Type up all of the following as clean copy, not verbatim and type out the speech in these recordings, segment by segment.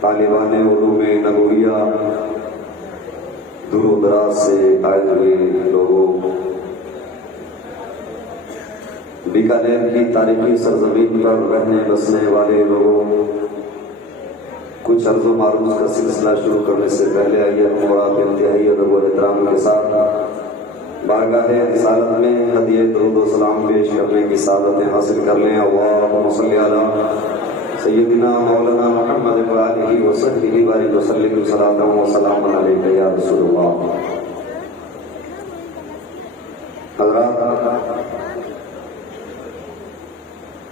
طالبان علوم نبویہ دور و دراز سے آئے ہوئے لوگوں، بیکانیر کی تاریخی سرزمین پر رہنے بسنے والے لوگوں، کچھ عرض و معروض کا سلسلہ شروع کرنے سے پہلے آئیے ہم اور آپ انتہائی ادب و احترام کے ساتھ بارگاہ رسالت میں ہدیہ درود و سلام پیش کرنے کی سعادتیں حاصل کر لیں۔ اللہم صلی علی سیدنا مولانا محمد وآلہ وصحبہ وبارک وسلم صلاۃ و سلام علیک یا رسول اللہ۔ حضرات،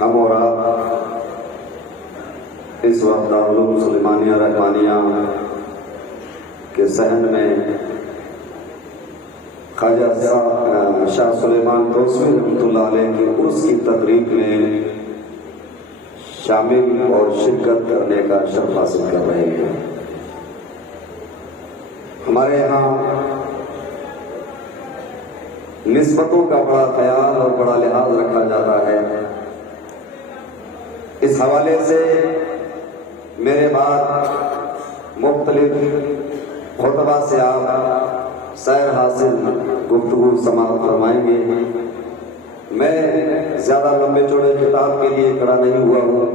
ہم اور آپ اس وقت دارالعلوم سلیمانیہ رحمانیہ کے صحن میں خواجہ شاہ سلیمان توسوی رحمۃ اللہ علیہ کی عرس کی تقریب میں شامل اور شرکت کرنے کا شرف حاصل کر رہے ہیں۔ ہمارے یہاں نسبتوں کا بڑا خیال اور بڑا لحاظ رکھا جاتا ہے۔ اس حوالے سے میرے بعد مختلف خطبہ سے آپ سیر حاصل گفتگو سماعت فرمائیں گے۔ میں زیادہ لمبے چوڑے خطاب کے لیے کھڑا نہیں ہوا ہوں۔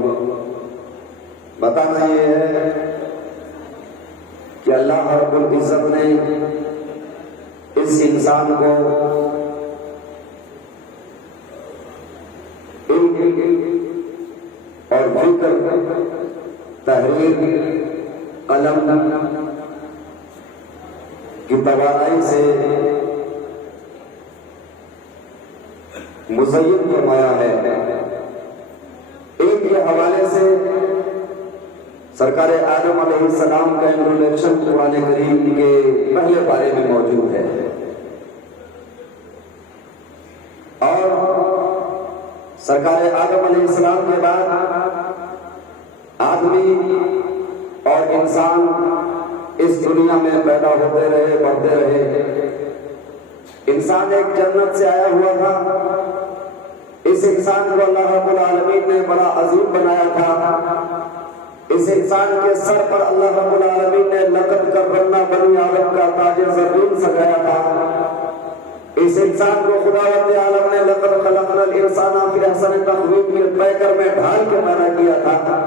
بتانا یہ ہے کہ اللہ رب العزت نے اس انسان کو اور فکر، تحریر، قلم کی توانائی سے مزین فرمایا ہے۔ ایک کے حوالے سے سرکار آدم علیہ السلام کا انٹروڈکشن قرآن کریم کے پہلے پارے میں موجود ہے، اور سرکار آدم علیہ السلام کے بعد آدمی اور انسان اس دنیا میں پیدا ہوتے رہے، بڑھتے رہے۔ انسان ایک جنت سے آیا ہوا تھا۔ اس انسان کو اللہ رب العالمین نے بڑا عظیم بنایا تھا۔ اس انسان کے سر پر اللہ رب العالمین نے لقد کرمنا بنی آدم کا تاج زرین سجایا تھا۔ اس انسان کو خداوند عالم نے لقد خلقنا الانسان فی احسن تقویم کے پیکر میں ڈھال کے پیدا کیا تھا۔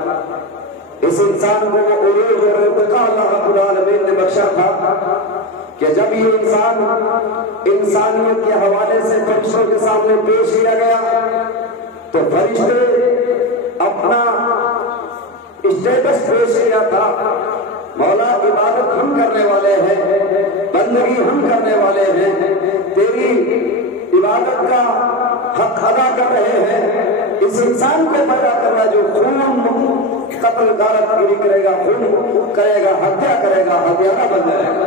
اس انسان کو وہ عروج اور ارتقاء اللہ رب العالمین نے بخشا تھا کہ جب یہ انسان انسانیت کے حوالے سے فرشتوں کے سامنے پیش کیا گیا تو فرشتے اپنا اسٹیٹس پیش کیا تھا۔ مولا، عبادت ہم کرنے والے ہیں، بندگی ہم کرنے والے ہیں، تیری عبادت کا حق ادا کر رہے ہیں۔ اس انسان کو پیدا کرنا جو خون قتل غارت گیری کرے گا، خون کرے گا، ہتیا کرے گا، ہتھیارہ بن جائے گا۔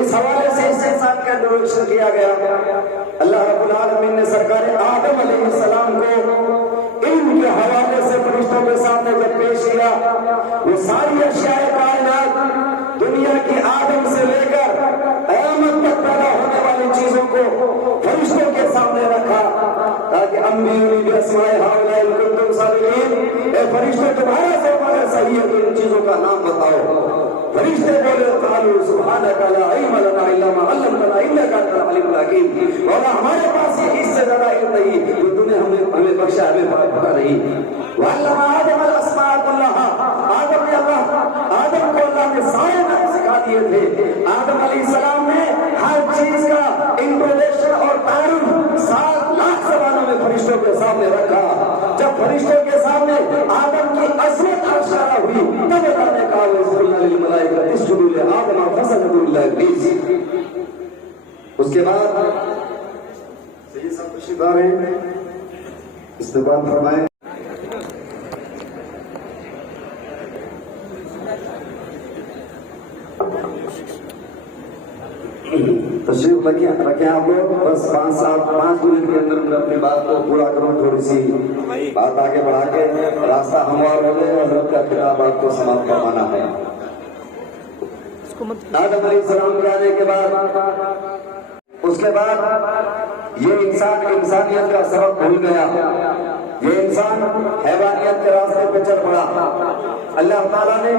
اس حوالے سے اس انسان کا انٹروڈکشن کیا گیا۔ اللہ رب العالمین نے سرکار آدم علیہ السلام کو علم کے حوالے سے فرشتوں کے سامنے جب پیش کیا، وہ ساری اشیاء کائنات، دنیا کی آدم سے لے کر قیامت تک پیدا ہونے والی چیزوں کو فرشتوں کے سامنے رکھا تاکہ انبیونی باسماء ہؤلاء ان کنتم صادقین، اے فرشتوں تمہارا فرمان صحیح ہے تو ان چیزوں کا نام بتاؤ۔ فرشتے بولے قالوا سبحانک لا علم لنا الا ما علمتنا انک انت العلیم الحکیم۔ مولا، ہمارے پاس اس سے زیادہ علم نہیں جو تو نے ہمیں بخشا، ہمیں پتہ نہیں۔ وعلم آدم الاسماء كلها، آدم کو اللہ نے سارے نام سکھا دیے تھے۔ آدم علیہ السلام نے ہر چیز کا انٹروڈکشن اور تعارف 7 لاکھ زبانوں میں فرشتوں کے سامنے رکھا۔ جب فرشتوں کے سامنے آدم کی عظمت آشکارا ہوئی تب اللہ نے کہا وَإِذْ لِلْمَلَائِكَةِ اسْجُدُوا لِآدَمَ فَسَجَدُوا إِلَّا إِبْلِيسَ۔ اس کے بعد سید صاحب تشریف لا رہے ہیں، استقبال فرمائیں۔ تشریف رکھیں آپ لوگ، بس 5 منٹ کے اندر اپنی بات کو پورا کروں، تھوڑی سی بات آگے بڑھا کے راستہ ہموار ہو جائے۔ حضرت کا خطاب آپ کو سماعت فرمانا ہے۔ آدم علیہ السلام کے آنے کے بعد، اس کے بعد یہ انسان انسانیت کا سبق بھول گیا۔ یہ انسان حیوانیت کے راستے پہ چل پڑا. اللہ تعالیٰ نے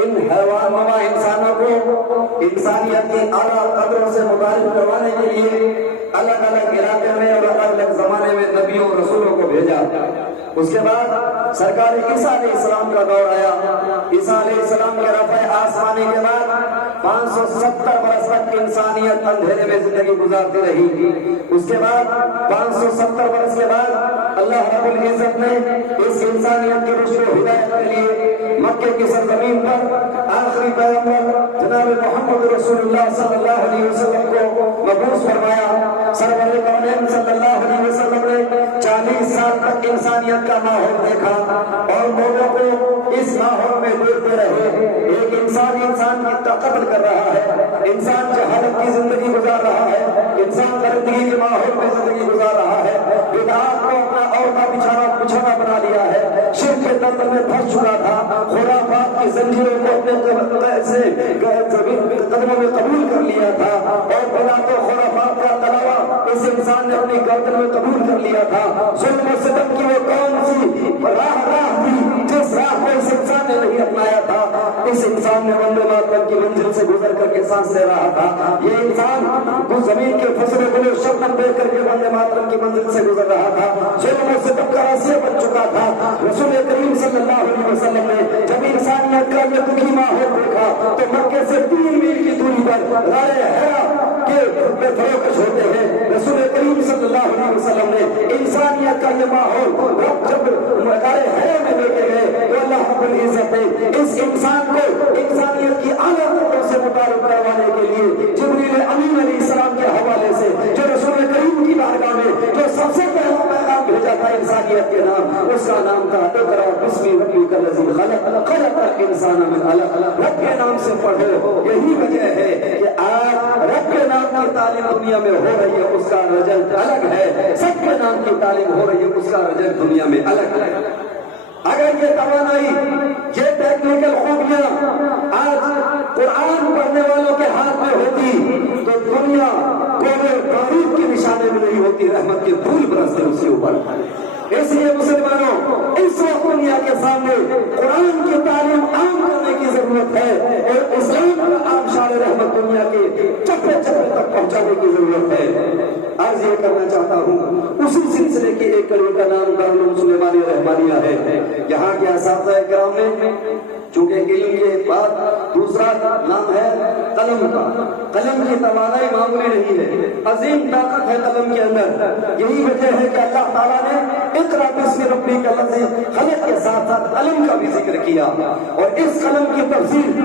ان حیوان نما انسانوں کو انسانیت کی اعلیٰ قدروں سے متعارف کروانے کے لیے الگ الگ علاقے میں اور الگ الگ زمانے میں نبیوں اور رسولوں کو بھیجا. اس کے بعد سرکار عیسیٰ علیہ السلام کا دور آیا. عیسیٰ علیہ السلام کے رفع آسمانی کے بعد 570 برس تک انسانیت اندھیرے میں زندگی گزارتی رہی. اس کے بعد 570 برس کے بعد اللہ رب العزت نے اس انسانیت کے رشد و ہدایت کے لیے مکے کی سرزمین پر آخری پیغمبر جناب محمد رسول اللہ صلی اللہ علیہ وسلم کو مبعوث فرمایا. سرور کونین صلی اللہ علیہ وسلم نے 40 سال تک انسانیت کا ماحول دیکھا اور لوگوں کو اس ماحول میں دیکھتے رہے. ایک انسان کی قتل کر رہا ہے, انسان جہالت کی زندگی گزار رہا ہے, انسان درندگی کے ماحول میں زندگی گزار رہا ہے, بدعات کو اپنا عورتہ بچھانا بنا لیا ہے, شرک کے دلدل میں پھنس چکا تھا, خرافات کی زنجیروں کو اپنے قدموں میں قبول کر لیا تھا اور بدعات و خرافات کا تلاوہ اس انسان نے اپنی گردن میں قبول کر لیا تھا. ظلم و ستم کی وہ کون سی راہ تھی جس راہ کو اس انسان نے نہیں اپنایا تھا. اس انسان نے وندے ماترم کی منزل سے گزر کر کے سانس لے رہا تھا. یہ انسان وہ زمین کے فصل گلے شبنم دیکھ کر کے وندے ماترم کی منزل سے گزر رہا تھا. ظلم و ستم کا راسیہ بن چکا تھا. رسول کریم صلی اللہ علیہ وسلم نے جب انسانیت کا یہ دکھی ماحول دیکھا تو مکے سے 3 میل کی دوری پر غار حرا کے خطبے فروکش ہوتے ہیں. رسول کریم صلی اللہ علیہ وسلم نے انسانیت کا یہ ماحول جب غار حرا میں لے کے گئے تو اللہ رب العزت نے اس انسان کو انسانیت کی اعلیٰ قدروں سے متعارف کروانے کے لیے جبریل امین علیہ السلام کے حوالے سے جو رسول کریم کی بارگاہ میں جو سب سے پہلا پیغام بھیجا تھا انسانیت کے نام, اس کا نام تھا اقرأ باسم ربک الذی خلق خلق الانسان من علق. رب کے نام سے پڑھو. یہی وجہ ہے کہ آج رب کے نام کی تعلیم دنیا میں ہو رہی ہے, اس کا رجل الگ ہے. سب کے نام کی تعلیم ہو رہی ہے, اس کا رجل دنیا میں الگ ہے. اگر یہ توانائی, یہ ٹیکنیکل خوبیاں آج قرآن پڑھنے والوں کے ہاتھ میں ہوتی تو دنیا کونے بارود کی نشانے میں نہیں ہوتی, رحمت کے پھول برستے اس کے اوپر. اس لیے مسلمانوں اس وقت دنیا کے سامنے قرآن کی تعلیم عام کرنے کی ضرورت ہے اور اسلام کا عام شان رحمت دنیا کے چپے چپے تک پہنچانے کی ضرورت ہے. آج یہ کرنا چاہتا ہوں اسی سلسلے کی ایک کڑی کا نام دارالعلوم سلیمانیہ رحمانیہ ہے. یہاں کے اساتذہ کرام نے چونکہ علم کے بعد دوسرا نام ہے قلم کا. قلم کی توانائی معمولی نہیں ہے, عظیم طاقت ہے قلم کے اندر. یہی وجہ ہے کہ اللہ تعالیٰ نے اقرأ باسم ربک الذی خلق کے ساتھ ساتھ قلم کا بھی ذکر کیا. اور اس قلم کی تفسیر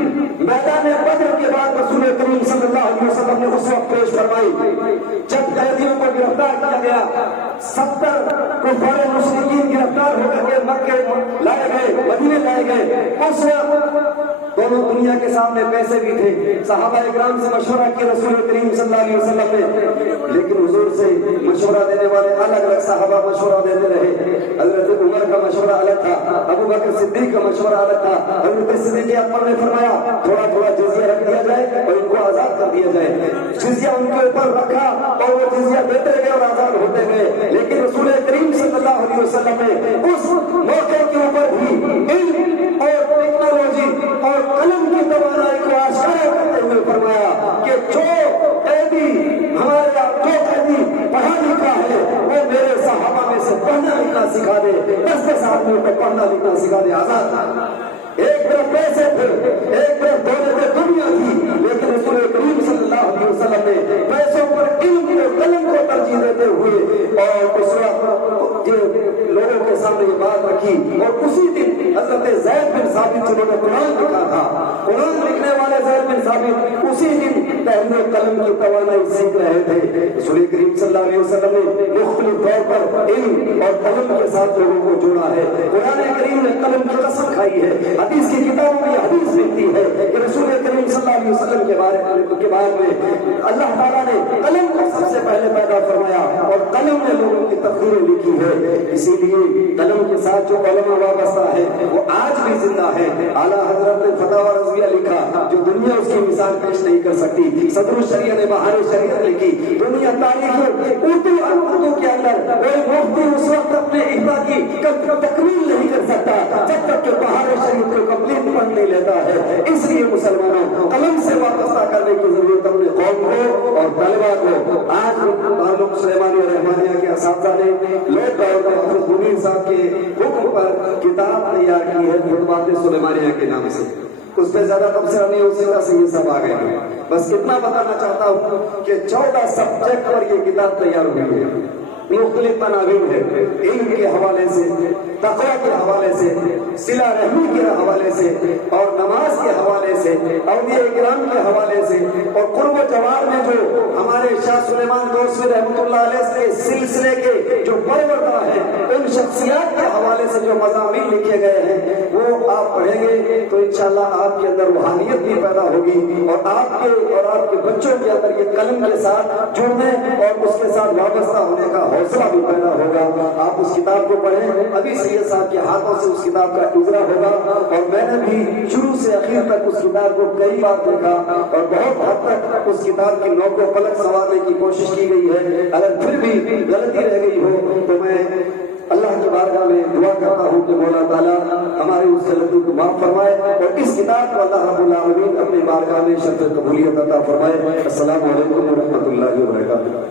میدان بدر کے بعد رسول کریم صلی اللہ علیہ وسلم نے اس وقت پیش فرمائی جب قیدیوں کو گرفتار کیا گیا. 70 کفار مشرکین گرفتار ہو کر کے مکے لائے گئے, مدینے لائے گئے. اس وقت دونوں دنیا کے سامنے پیسے بھی تھے. صحابہ اکرام سے مشورہ کیا رسول کریم صلی اللہ علیہ وسلم نے, لیکن حضور سے مشورہ دینے والے الگ الگ صحابہ مشورہ دیتے رہے. حضرت عمر کا مشورہ الگ تھا, ابو بکر صدیق کا مشورہ الگ تھا. حضرت صدیق اکبر نے فرمایا تھوڑا تھوڑا جزیہ رکھ دیا جائے اور ان کو آزاد کر دیا جائے. جزیہ ان کے اوپر رکھا اور وہ جزیہ دیتے گئے اور آزاد ہوتے گئے. لیکن رسول کریم صلی اللہ علیہ وسلم نے اس موقع کے اوپر بھی علم اور ٹیکنالوجی اور قلم کی توانائی کو آشکارا کرتے ہوئے فرمایا کہ جو قیدی ہمارے جو قیدی پڑھا لکھا ہے وہ میرے صحابہ میں سے پڑھنا لکھنا سکھا دے. 10 آدمیوں کو پڑھنا لکھنا سکھا دے. آزاد. ایک طرف پیسے تھے, ایک طرف دولت دنیا تھی, لیکن رسول کریم صلی اللہ علیہ وسلم نے پیسوں پر علم کو قلم کو ترجیح دیتے ہوئے اور اس وقت لوگوں کے سامنے یہ بات رکھی. اور اسی دن حضرت زید بن ثابت جنہوں نے قرآن لکھا تھا, قرآن لکھنے والے زید بن ثابت اسی دن تحریر قلم کی توانائی سیکھ رہے تھے. رسول کریم صلی اللہ علیہ وسلم نے مختلف طور پر علم اور قلم کے ساتھ لوگوں کو جوڑا ہے. قرآن کریم نے قلم کی قسم کھائی ہے. حدیث کی کتابوں میں حدیث لکھتی ہے کہ رسول کریم صلی اللہ علیہ وسلم کے بارے میں اللہ تعالیٰ نے قلم کو سب سے پہلے پیدا فرمایا اور قلم نے لوگوں کی تقریریں لکھی ہے. اسی لیے قلم کے ساتھ جو علماء وابستہ ہے وہ آج بھی زندہ ہے. اعلیٰ حضرت نے فتاوی رضویہ لکھا جو دنیا اس کی مثال پیش نہیں کر سکتی. صدر الشریعہ نے بہار شریعت لکھی. دنیا تاریخ اردو کے اندر وہ مفتی اس وقت اپنے احبا کی تکمیل نہیں کر سکتا جب تک کہ بہار شریف کو کمپلیٹ پڑھ نہیں لیتا ہے. اس لیے مسلمانوں قلم سے وابستہ کرنے کی ضرورت اپنے قوم کو اور طلبا کو. آج تعلق سلیمانیہ رحمانیہ کے اساتذہ نے لاک ڈاؤن میں حافظ منیر صاحب کے حکم پر کتاب تیار کی ہے خطبات سلیمانیہ کے نام سے. اس پہ زیادہ تبصرہ نہیں ہو سکتا, یہ سب آ گئے ہیں. بس اتنا بتانا چاہتا ہوں کہ 14 سبجیکٹ پر یہ کتاب تیار ہوئی ہے. مختلف تناظر ہے, علم کے حوالے سے, تقوی کے حوالے سے, صلہ رحمی کے حوالے سے, اور نماز کے حوالے سے, اولیاء کرام کے حوالے سے, اور قرب و جوار میں جو ہمارے شاہ سلیمان دوسری رحمۃ اللہ علیہ سے سلسلے کے جو پروردہ ہیں ان شخصیات کے حوالے سے جو مضامین لکھے گئے ہیں وہ آپ پڑھیں گے تو انشاءاللہ آپ کے اندر روحانیت بھی پیدا ہوگی, اور آپ کے بچوں کے اندر یہ قلم کے ساتھ جڑنے اور اس کے ساتھ وابستہ ہونے کا حوصلہ بھی پیدا ہوگا. آپ اس کتاب کو پڑھیں. ابھی سید صاحب کے ہاتھوں سے اس کتاب کا اجرا ہوگا, اور میں نے بھی شروع سے اخیر تک اس کتاب کو کئی بار دیکھا, اور بہت حد تک اس کتاب کی نوک و پلک سنوارنے کی کوشش کی گئی ہے. اگر پھر بھی غلطی رہ گئی ہو تو میں اللہ کی بارگاہ میں دعا کرتا ہوں کہ مولا تعالیٰ ہماری اس غلطی کو معاف فرمائے, اور اس کتاب کو اللہ رب العالمین اپنی بارگاہ میں شرف قبولیت عطا فرمائے. السلام علیکم ورحمۃ اللہ وبرکاتہ.